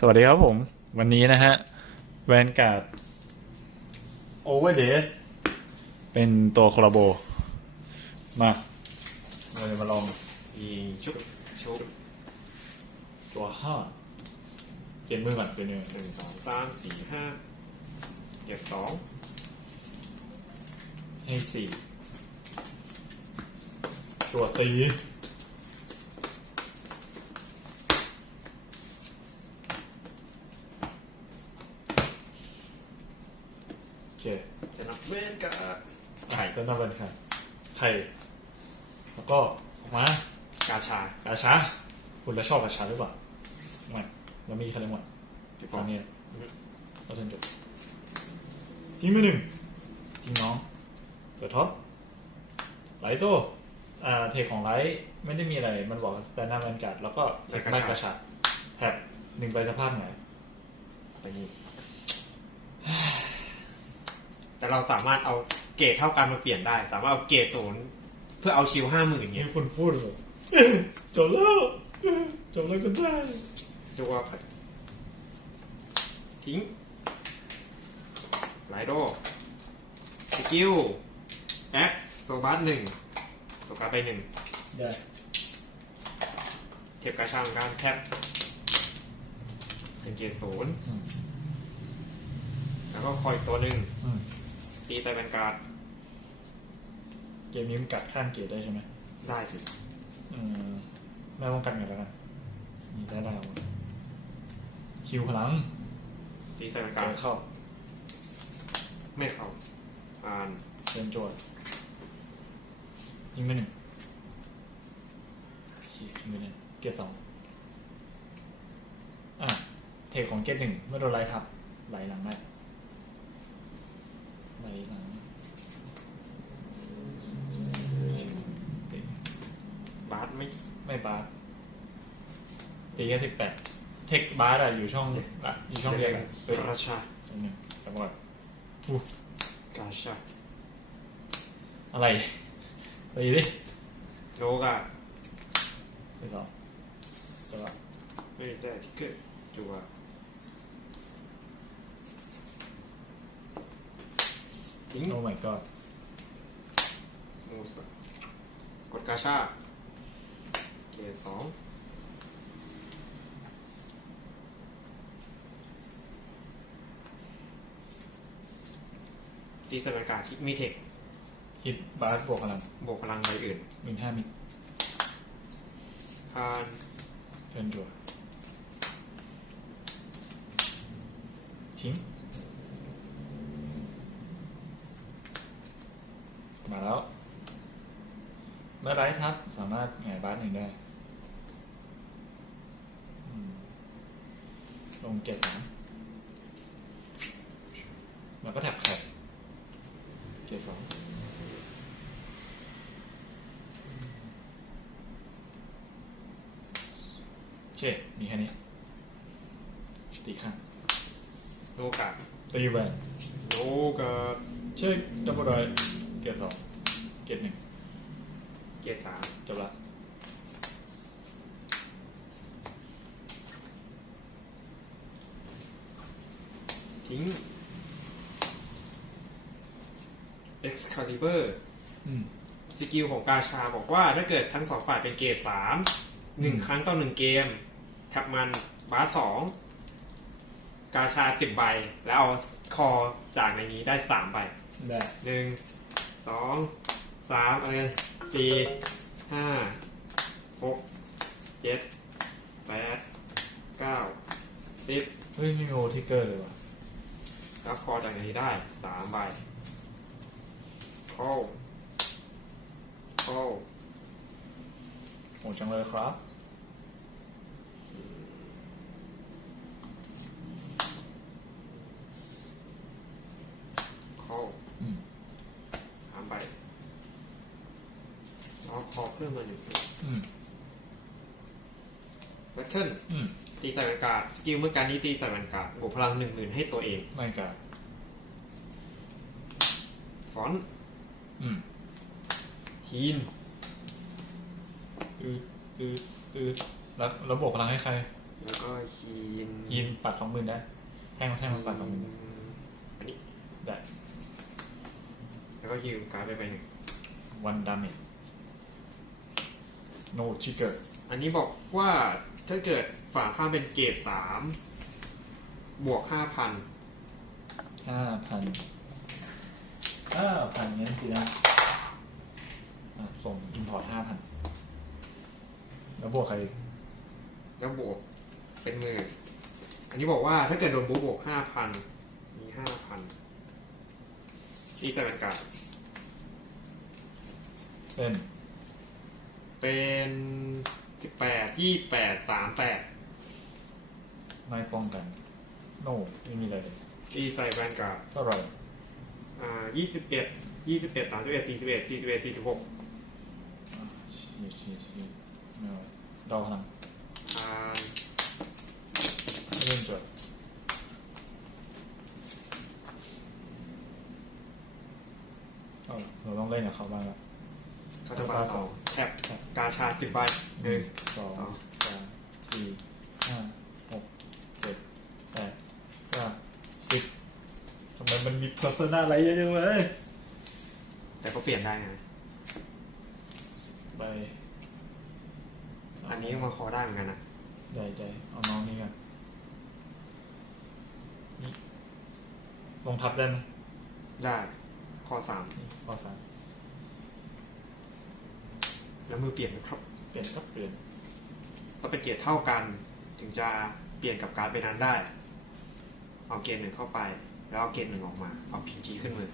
สวัสดีครับผม วันนี้นะฮะแวนการ์ดโอเวอร์เดสเป็นตัวโคลาโบ มาเราจะมาลองยิงชุบชุบตัวห้าเกมมือก่อนเป็นหนึ่งหนึ่งสองสามสี่ห้าเก็บสองให้สี่ตัวสี่โอเค ชนะเวนกับ ไข่ก็นับเป็นไข่ไข่แล้วก็ออกมากาชา กาชาคุณแล้วชอบกาชาหรือเปล่าไม่แล้วมีใครเล่นหมดพี่ปตออนนี้เราเทิร์นจบทิ้งไปหนึ่งทิ้งน้องเปิดท็อปไลท์โต้อ่าเทคของไลท์ไม่ได้มีอะไร มันบอกสแตนดาร์ดแวนการ์ดแล้วก็เทคบ้านกาชาแท็บหนึ่งใบสภาพไหนไปนี่แต่เราสามารถเอา เกรดเท่ากันมาเปลี่ยนได้ สามารถเอาเกรดศูนย์เพื่อเอาชิวห้าหมื่นนี่เงี้ยคุณพูดเลยจบแล้วจบแล้วก็ได้จะว่าไปทิ้งไลโดสกิลแอคโซบัสหนึ่งตกการดไปหนึ่ง ได้เทปกระชังการแทบเป็นเกียร์ศูนย์อืมแล้วก็คอยตัวหนึ่งอืม ตีใส่แวนการ์ดเกมนี้มันกัดข้ามเกตได้ใช่ไหมได้สิอืมไม่ป้องกันกันแล้วกันนี่ได้ดาวคิวพลังตีใส่แวนกาการ์ดเข้าไม่เข้าอ่านเชิญโจทย์ยิงไปหนึ่งชี้ยิงไปหนึ่งเกตสองอะเทคของเกตหนึ่งเมื่อโดนไล่ทับไหลหลังได้ไหลหลัง บาสไม่ไม่บาสตีแค่สิบแปดเทคบาสอะอยู่ช่องอะอยู่ช่องเรียกอะเออราชาอันหนึ่งจังหวะอู้กาชาอะไรตีดิโนกาไปสองจังหวะไม่ได้ที่เกิดจัว ทิ้ง โอ้ my god มูสกดกาชาเกียร์สองตีใส่แวนการ์ดที่มีเทคฮิตบาสบวกพลังบวกพลังใบอื่นหนึ่งห้ามิดผ่านเชิญจั่วทิ้ง มาแล้ว เมื่อไรทับ สามารถหงายบาสหนึ่งได้อืมลงเกตสามแล้วก็แท็บแคปเกตสองโอเคมีแค่นี้ ตีข้างโนกาตีแวนโนกาเช็คดับเบิลไร เกตสองเกตหนึ่งเกียร์สามจบละทิ้ง Excalibur อืมสกิลของกาชาบอกว่าถ้าเกิดทั้งสองฝ่ายเป็นเกรดสามหนึ่งอืมครั้งต่อหนึ่งเกมแท็บมันบาสสองกาชาสิบใบ แล้วเอาคอจากในนี้ได้สามใบได้หนึ่ง สองสามอะไรสี่ห้าหกเจ็ดแปดเก้าสิบเฮ้ยไม่มีโอทิกเกอร์เลยว่ะแล้วคอจากในนี้ได้สามใบโคโคโหดจังเลยครับ โค อืม สามใบแล้วคอเพิ่มมาหนึ่ง อืม แบ ทเทิลอืมตีใส่แวนการ์ดสกิลเมื่อการนี้ตีใส่แวนการ์ดบวกพลังหนึ่งหมื่นให้ตัวเองไม่กล้าฟอนต์อืมฮีนตืดตืดตืดแล้วแล้วบวกพลังให้ใครแล้วก็คีนยินปัดสองหมื่นได้ แทงแทงมันปัดสองหมื่นอันนี้ได้ แล้วก็ฮิวการ์ดไปไปหนึ่งวันดาเมจโนชิเก อร์อันนี้บอกว่าถ้าเกิดฝั่งข้ามเป็นเกรดสามบวกห้าพันห้าพันห้าพันงั้นสินะอะส่งอินพอร์ตห้าพันแล้วบวกใครอีกแล้วบวกเป็นหมื่นอันนี้บอกว่าถ้าเกิดโดนบูบวกห้าพันมีห้าพันที่สแตนการ์ดเป็น เป็น สิบแปดยี่แปดสามแปดไม่ป้องกัน โนไม่มีอะไรเลยที่ใส่แวนการ์ดเท่าไหร่อ่ายี่สิบเอ็ดยี่สิบเอ็ดสามสิบเอ็ดสี่สิบเอ็ดสี่สิบเอ็ดสี่สิบหกอะชี้ชี้ชี้ไม่เอาดอกพลังอ่า เล่นจดเอาล่ะเราต้องเล่นกับเขาบ้างละ เขาจะมาสองแท็บกาชา สิบใบหนึ่งสองสองสามสี่ห้าหกเจ็ดแปดเก้าสิบทำไมมันมีพัฒนาอะไรเยอะจังเลยแต่ก็เปลี่ยนได้ไงไปอันนี้ก็มาคอได้เหมือนกันนะได้ได้เอาน้องนี่กันนี่ลงทับได้ไหมได้คอสามนี่ข้อสาม แล้วมือเปลี่ยนนะครับ เปลี่ยนก็เปลี่ยนต้องเป็นเกรดเท่ากันถึงจะเปลี่ยนกับการ์ดไปนั้นได้ เอาเกรดหนึ่งเข้าไป แล้วเอาเกรดหนึ่งออกมา เอาพีจีขึ้นมือ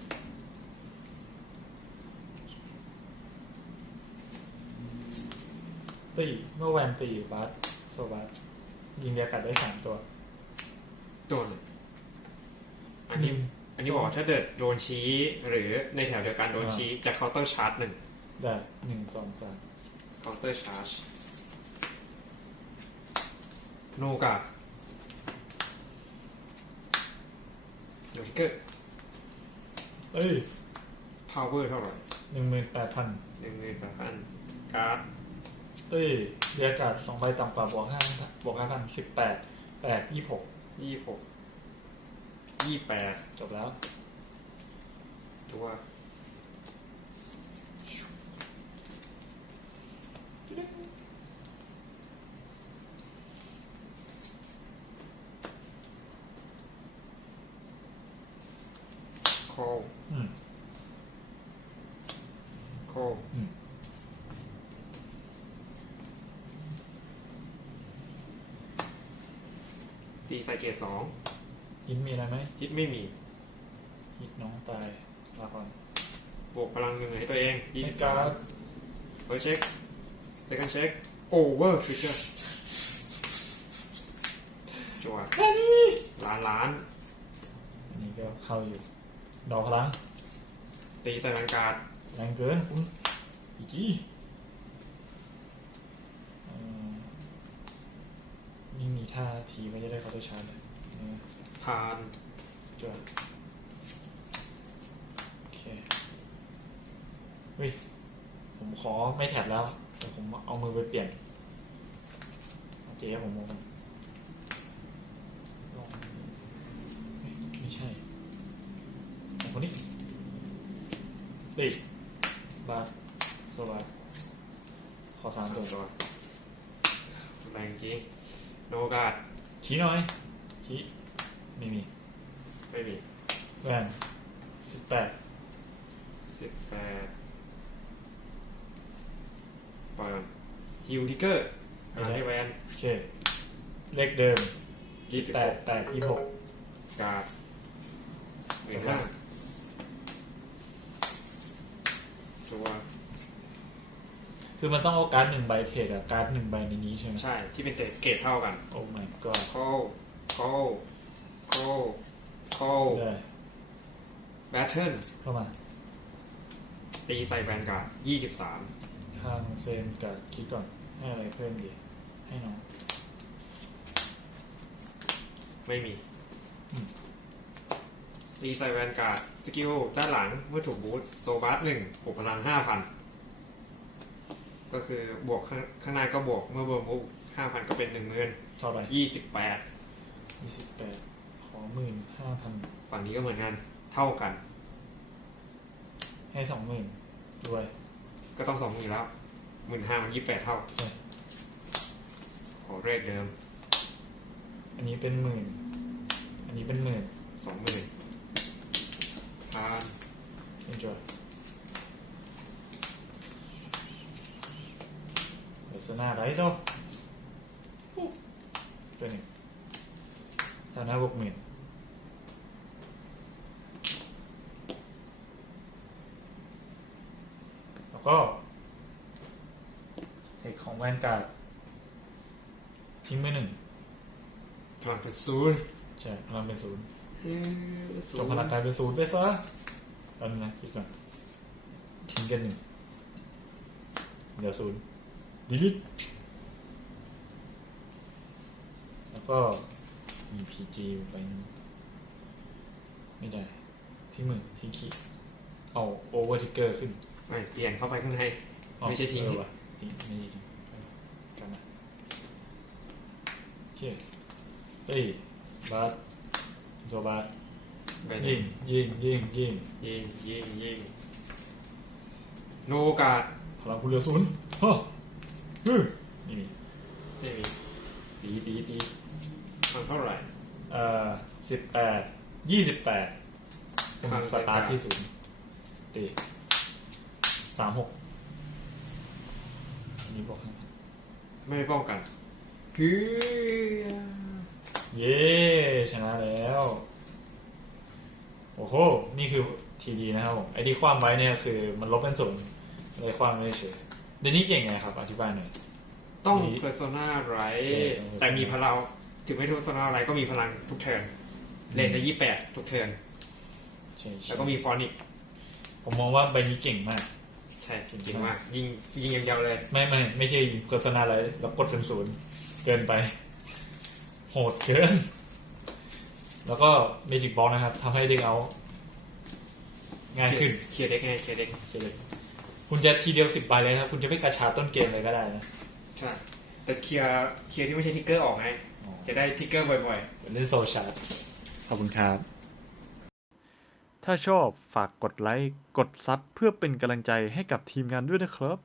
ตีเมื่อแวนตีบัสโซบัสยิงเดียกัดได้สามตัวตัวหนึ่งอันนี้อืมอันนี้บอกว่าถ้าเกิดโดนชี้หรือในแถวเดียวกันโดนชี้จะเคาน์เตอร์ชาร์จหนึ่ง ได้หนึ่งสองสามเคาน์เตอร์ชาร์จโนกาโนทิกเกอร์เอ้ยพาวเวอร์เท่าไหร่หนึ่งหมื่นแปดพันหนึ่งหมื่นแปดพันการ์ดเอ้ยเดียกัดสองใบต่ำกว่าบวกห้าบวกห้าพันสิบแปดแปดยี่หกยี่หกยี่แปดจบแล้วตัว โคล อืม โคล อืม ตีใส่เกรดสองยินมีอะไรไหมฮิตไม่มียิดน้องตายลาก่อนบวกพลังหนึ่งให้ตัวเองยี่ไม่สิบกล้าสามเฟิร์สเช็คเซคันเช็คโอเวอร์ทริกเกอร์จัวแค่นี้ล้านล้าน อันนี้ก็เข้าอยู่ ดอกพลังตีใส่แวนการ์ดแรงเกินคุณอีจีเอ่อนี่ มีท่าทีไม่ได้ได้เขาตัวชาร์จเลยผ่านจวดโอเคเฮ้ยผมขอไม่แท็บแล้วแต่ผมเอามือไปเปลี่ยนเอเจ๊ผมมองงไม่ใช่คนนี้ติดบาสโซบาสขอสามตัวตัวแรงจริง โนการ์ดชี้หน่อยชี้ไม่มีไม่มีแวนสิบแปดสิบแปดปล่อยมันฮิวทิกเกอร์อ่าให้แวนโอเค เลขเดิมยี่สิบแปหดกแปดยี่หกการ์ดหมื่นห้าตัว คือมันต้องเอาการ์ดหนึ่งใบเทรดกับการ์ดหนึ่งใบในนี้ใช่ไหมใช่ ที่เป็นเกรดเท่ากันโอ้ my god โคโคโคโคได้แบทเทิลเข้ามา ตีใส่แวนการ์ดยี่สิบสามข้างเซนกับคิดก่อนให้อะไรเพิ่มดี ให้น้องไม่มีอืมตีใส่แวนการ์ดสกิลด้านหลังเมื่อถูกบูสต์โซบัสหนึ่งบวกพลังห้าพัน ก็คือบวกข้างข้างหน้าก็บวกเมื่อบวกมูห้าพันก็เป็นหนึ่งหมื่นเท่าไหร่ยี่สิบแปดยี่สิบแปดขอหมื่นห้าพันฝั่งนี้ก็เหมือนกันเท่ากัน ให้สองหมื่นด้วย ก็ต้องสองหมื่นแล้วหมื่นห้ามันยี่สิบแปดเท่าใช่ขอเรทเดิมอันนี้เป็นหมื่น อันนี้เป็นหมื่นสองหมื่นผ่าน enjoy เดี๋ยว สนาไรต่อปุ๊บตัวนึ่งฐานะบกหมื่นแล้วก็เทคของแวนการ์ดทิ้งมือหนึ่งพลังเป็นศูนย์ใช่พลังเป็นศูนย์จบพลังกลายเป็นศูนย์ไปซะแป๊บนึงนะคิดก่อนทิ้งกันหนึ่งเดี๋ยวศูนย์ ดีลิทแล้วก็มี PG อยู่ไปหนึงไม่ได้ ที่มือทิ้งขีดเอาโอเวอร์ทิกเกอร์ขึ้นไม่เปลี่ยนเข้าไปข้างในอ๋อไม่ใช่ทิ้งเออว่ะทิ้งไม่ได้ทิ้งเออกันนะโอเคเฮ้ยบาสโซบาสไปยิงยิงยิงยิงยิงยิงยิงโนกาสพลังคุณเหลือศูนย์ ฮะฮึนี่มีไม่มีตีตีตีมันเท่าไหร่ เอ่อสิบแปดยี่สิบแปดเป็นข้างสตาร์ทกลางที่ศูนย์ตีสามหกอันนี้บอกให้ไม่ป้องกันคือเย้ชนะแล้ว โอ้โห นี่คือทีดีนะครับผมไอ้ที่คว้างไว้เนี่ยคือมันลบเป็นศูนย์เลยคว้างไม่เฉย เดยวนี้เก่งไงครับ อธิบายหน่อย ต้องมีเพอร์โซนาไรใช่แต่มีพลังถึงไม่เพอร์โซนาไรก็มีพลังทุกเทิร์นเลนได้ยี่แปดทุกเทิร์นใช่ใช่แล้วก็มีฟอนิกผมมองว่าใบนี้เก่งมาก ใช่จริงๆมากยิงยิงอย่างเดียวเลย ไม่ไม่ไม่ใช่โฆษณาอะไรแล้วกดเป็นศูนย์เกินไป โหดเกิน แล้วก็เมจิกบอลนะครับทำให้เด็กเอา ง่ายขึ้น เคลียร์เด็กไงเคลียร์เด็กโอเคเลย คุณจะทีเดียวสิบใบเลยนะครับ คุณจะไม่กระชาต้นเกมเลยก็ได้นะ ใช่แต่เคลียร์เคลียร์ที่ไม่ใช่ทิกเกอร์ออกไงจะได้ทิกเกอร์บ่อยเล่นโซชาร์ขอบคุณครับ ถ้าชอบฝากกดไลค์ กดซับเพื่อเป็นกำลังใจให้กับทีมงานด้วยนะครับ